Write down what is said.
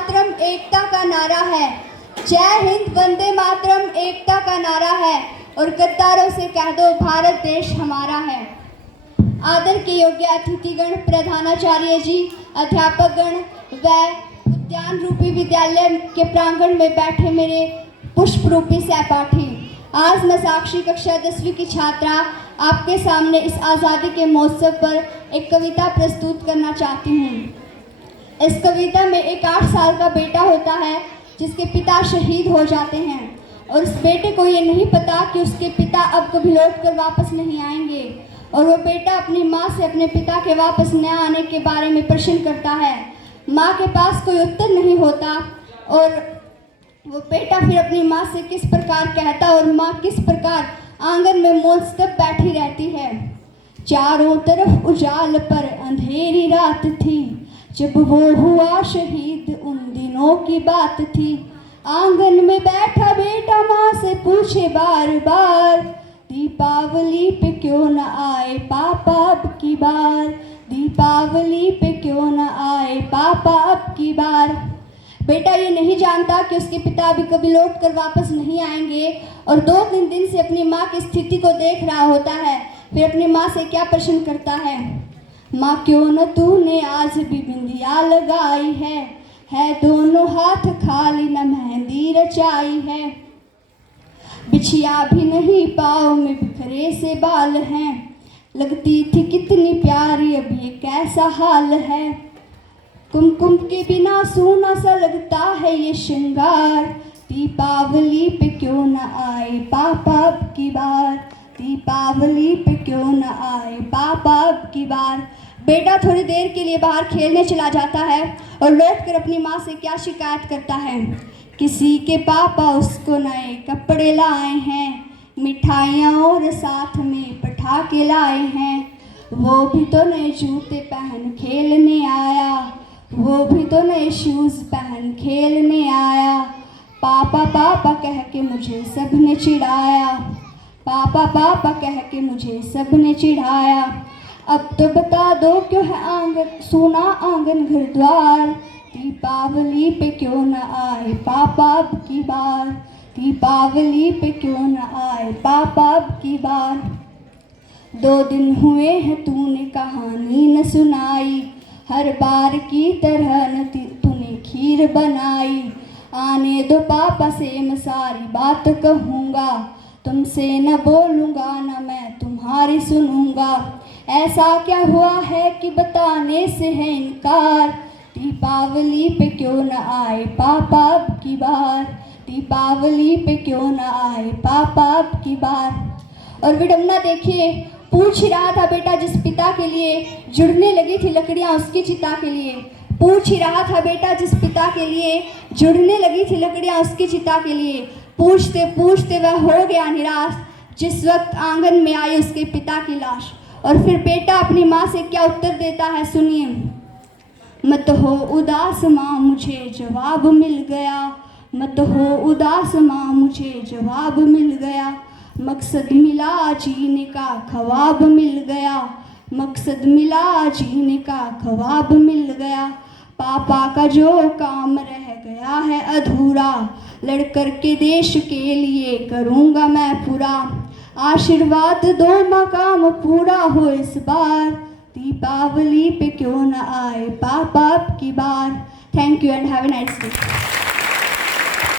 मातरम एकता का नारा है, जय हिंद वंदे मातरम एकता का नारा है, और गद्दारों से कह दो भारत देश हमारा है। आदर के योग्य अतिथिगण, प्रधानाचार्य जी, अध्यापकगण व उद्यान रूपी विद्यालय के प्रांगण में बैठे मेरे पुष्प रूपी सहपाठी, आज मैं साक्षी कक्षा 10वीं की छात्रा आपके सामने इस आज़ादी के महोत्सव पर एक कविता प्रस्तुत करना चाहती हूँ। इस कविता में एक 8 साल का बेटा होता है जिसके पिता शहीद हो जाते हैं, और उस बेटे को ये नहीं पता कि उसके पिता अब कभी लौट कर वापस नहीं आएंगे, और वो बेटा अपनी माँ से अपने पिता के वापस न आने के बारे में प्रश्न करता है। माँ के पास कोई उत्तर नहीं होता, और वो बेटा फिर अपनी माँ से किस प्रकार कहता, और माँ किस प्रकार आंगन में मौनस्तब बैठी रहती है। चारों तरफ उजाल पर अंधेरी रात थी, जब वो हुआ शहीद उन दिनों की बात थी। आंगन में बैठा बेटा माँ से पूछे बार बार, दीपावली पे क्यों न आए पापा अब की बार, दीपावली पे क्यों न आए पापा अब की बार। बेटा ये नहीं जानता कि उसके पिता अभी कभी लौट कर वापस नहीं आएंगे, और 2-3 दिन से अपनी माँ की स्थिति को देख रहा होता है। फिर अपनी माँ से क्या प्रश्न करता है, माँ क्यों न तूने आज भी बिंदिया लगाई है दोनों हाथ खाली न मेहंदी रचाई है। बिछिया भी नहीं पाँव में बिखरे से बाल हैं, लगती थी कितनी प्यारी अब ये कैसा हाल है। कुमकुम के बिना सूना सा लगता है ये श्रृंगार, दीपावली पे क्यों न आए पापा अब की बार, दीपावली पे क्यों न आए पापा अब की बार। बेटा थोड़ी देर के लिए बाहर खेलने चला जाता है और लौटकर अपनी माँ से क्या शिकायत करता है, किसी के पापा उसको नए कपड़े लाए हैं, मिठाइयाँ और साथ में पटाखे लाए हैं। वो भी तो नए जूते पहन खेलने आया, वो भी तो नए शूज़ पहन खेलने आया। पापा पापा कह के मुझे सबने चिढ़ाया, पापा पापा कह के मुझे सबने चिढ़ाया। अब तो बता दो क्यों है आंगन सूना आंगन घर द्वार, दीपावली पे क्यों न आए पापा अब की बार, दीपावली पे क्यों न आए पापा अब की बार। 2 दिन हुए हैं तूने कहानी न सुनाई, हर बार की तरह न तूने खीर बनाई। आने दो पापा से मैं सारी बात कहूँगा, तुमसे न बोलूँगा न मैं तुम्हारी सुनूँगा। ऐसा क्या हुआ है कि बताने से है इनकार, दीपावली पे क्यों न आए पापा अब की बार, दीपावली पे क्यों न आए पापा अब की बार। और विडम्बना देखिए, पूछ रहा था बेटा जिस पिता के लिए जुड़ने लगी थी लकड़ियाँ उसकी चिता के लिए, पूछ ही रहा था बेटा जिस पिता के लिए जुड़ने लगी थी लकड़ियाँ उसकी चिता के लिए। पूछते पूछते वह हो गया निराश, जिस वक्त आंगन में आई उसके पिता की लाश। और फिर बेटा अपनी माँ से क्या उत्तर देता है, सुनिए। मत हो उदास माँ मुझे जवाब मिल गया, मत हो उदास माँ मुझे जवाब मिल गया। मकसद मिला जीने का ख्वाब मिल गया, मकसद मिला जीने का ख्वाब मिल गया। पापा का जो काम रह गया है अधूरा, लड़कर के देश के लिए करूँगा मैं पूरा। आशीर्वाद दो माँ काम पूरा हो इस बार, दीपावली पे क्यों न आए पापा अब की बार। Thank you and have a nice day.